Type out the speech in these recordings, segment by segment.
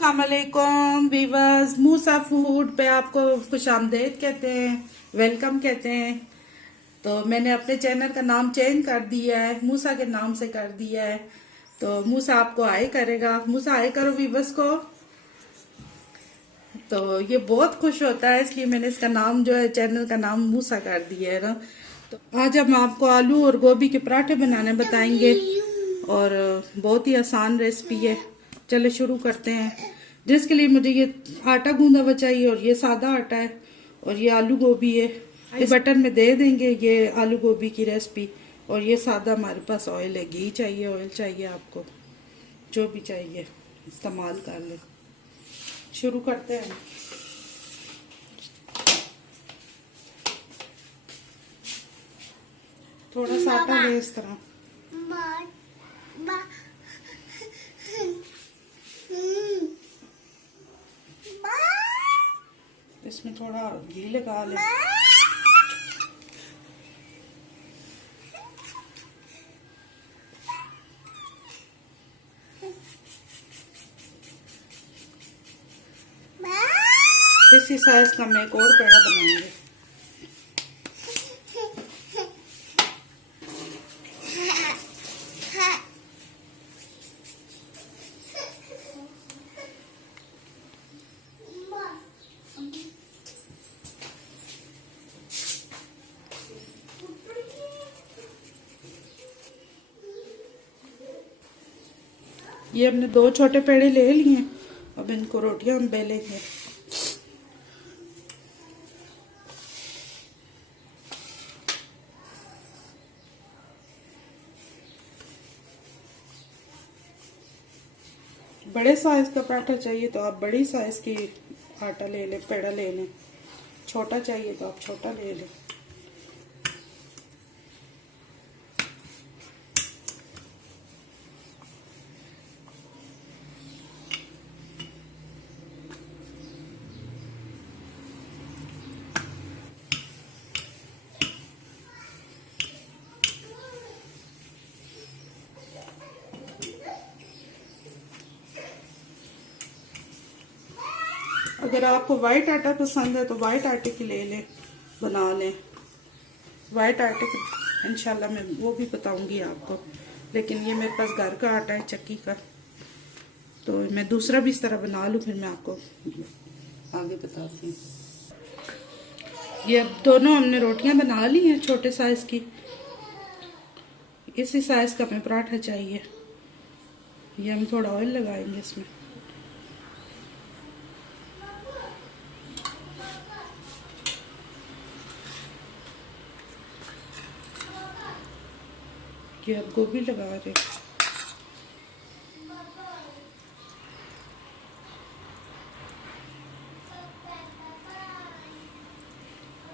अस्सलाम वालेकुम वीवर्स। मूसा फूड पे आपको खुशामदीद कहते हैं, वेलकम कहते हैं। तो मैंने अपने चैनल का नाम चेंज कर दिया है, मूसा के नाम से कर दिया है। तो मूसा आपको हाय करेगा, मूसा हाय करो वीवर्स को। तो ये बहुत खुश होता है, इसलिए मैंने इसका नाम जो है चैनल का नाम मूसा कर दिया है ना। तो आज हम आपको आलू और गोभी के पराठे बनाने बताएंगे और बहुत ही आसान रेसिपी है। चलो शुरू करते हैं। जिसके लिए मुझे ये आटा गूंदा हुआ चाहिए और ये सादा आटा है और ये आलू गोभी है। इस बटन में दे देंगे ये आलू गोभी की रेसिपी। और ये सादा हमारे पास ऑयल है, घी चाहिए, ऑयल चाहिए, आपको जो भी चाहिए इस्तेमाल कर ले। शुरू करते हैं। थोड़ा सा आटा ले इस तरह। इसमें थोड़ा घी लगा ले। इसी साइज का हम एक और पेड़ा बनाएंगे। ये हमने 2 छोटे पेड़े ले लिए। अब इनको रोटियां हम बेलेंगे। बड़े साइज का पराठा चाहिए तो आप बड़ी साइज की आटा ले लें, पेड़ा ले लें। छोटा चाहिए तो आप छोटा ले लें। अगर आपको वाइट आटा पसंद है तो वाइट आटे की ले लें, बना लें। वाइट आटे की इंशाल्लाह मैं वो भी बताऊंगी आपको, लेकिन ये मेरे पास घर का आटा है चक्की का, तो मैं दूसरा भी इस तरह बना लूँ, फिर मैं आपको आगे बताती हूँ। ये अब दोनों हमने रोटियां बना ली हैं छोटे साइज की। इसी साइज का हमें पराठा चाहिए। ये हम थोड़ा ऑयल लगाएंगे इसमें। ये अब गोभी लगा रहे।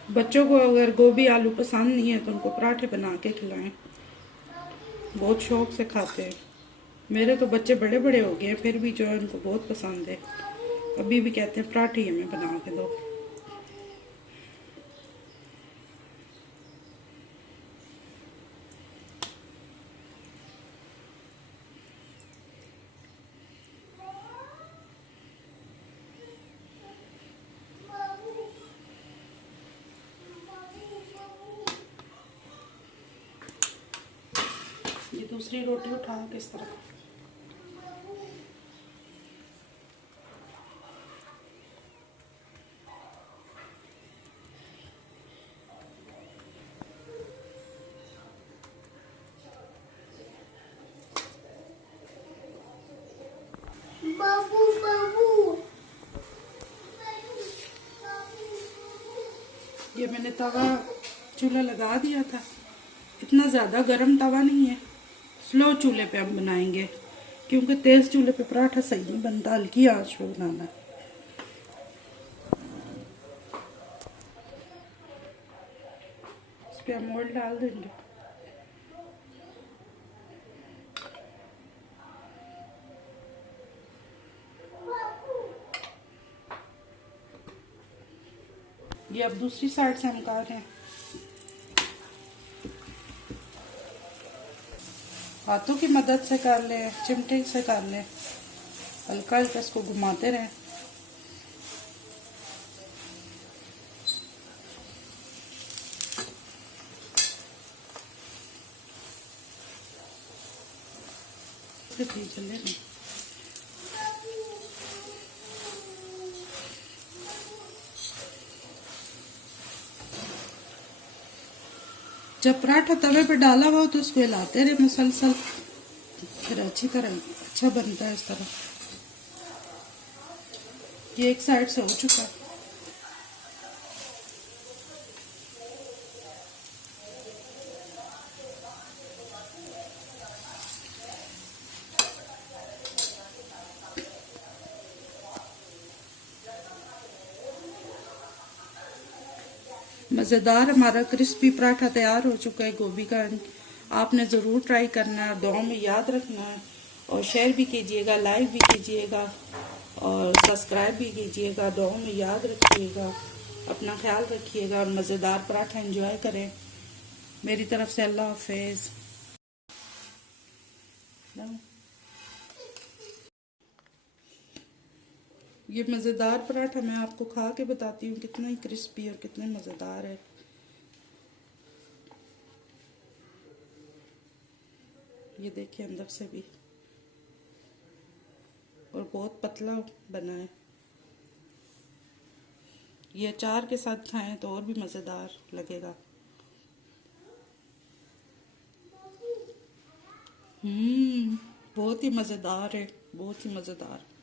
बच्चों को अगर गोभी आलू पसंद नहीं है तो उनको पराठे बना के खिलाएं, बहुत शौक से खाते हैं। मेरे तो बच्चे बड़े बड़े हो गए फिर भी जो है उनको बहुत पसंद है। अभी भी कहते हैं पराठे हमें बना के दो। ये दूसरी रोटी उठा के इस तरह। बाबू बाबू ये मैंने तवा चूल्हा लगा दिया था। इतना ज़्यादा गर्म तवा नहीं है, स्लो चूल्हे पे हम बनाएंगे, क्योंकि तेज चूल्हे पे पराठा सही नहीं बनता, हल्की आंच पे बनाना है। इस पे हम ऑयल डाल देंगे। ये अब दूसरी साइड से हम कर रहे हैं। हाथों की मदद से कर लें, चिमटे से कर लें। हल्का हल्का इसको घुमाते रहें। ठीक है, जब पराठा तवे पे डाला हुआ तो उसको हिलाते रहे मुसलसल, फिर अच्छी तरह अच्छा बनता है इस तरह। ये एक साइड से हो चुका है। मज़ेदार हमारा क्रिस्पी पराठा तैयार हो चुका है गोभी का। आपने ज़रूर ट्राई करना है, दुआ में याद रखना है, और शेयर भी कीजिएगा, लाइक भी कीजिएगा और सब्सक्राइब भी कीजिएगा। दुआ में याद रखिएगा, अपना ख्याल रखिएगा और मज़ेदार पराठा एंजॉय करें। मेरी तरफ से अल्लाह हाफिज़। ये मज़ेदार पराठा मैं आपको खा के बताती हूँ कितना ही क्रिस्पी और कितना मज़ेदार है। ये देखिए अंदर से भी, और बहुत पतला बना है। ये अचार के साथ खाएं तो और भी मज़ेदार लगेगा। बहुत ही मज़ेदार है, बहुत ही मज़ेदार।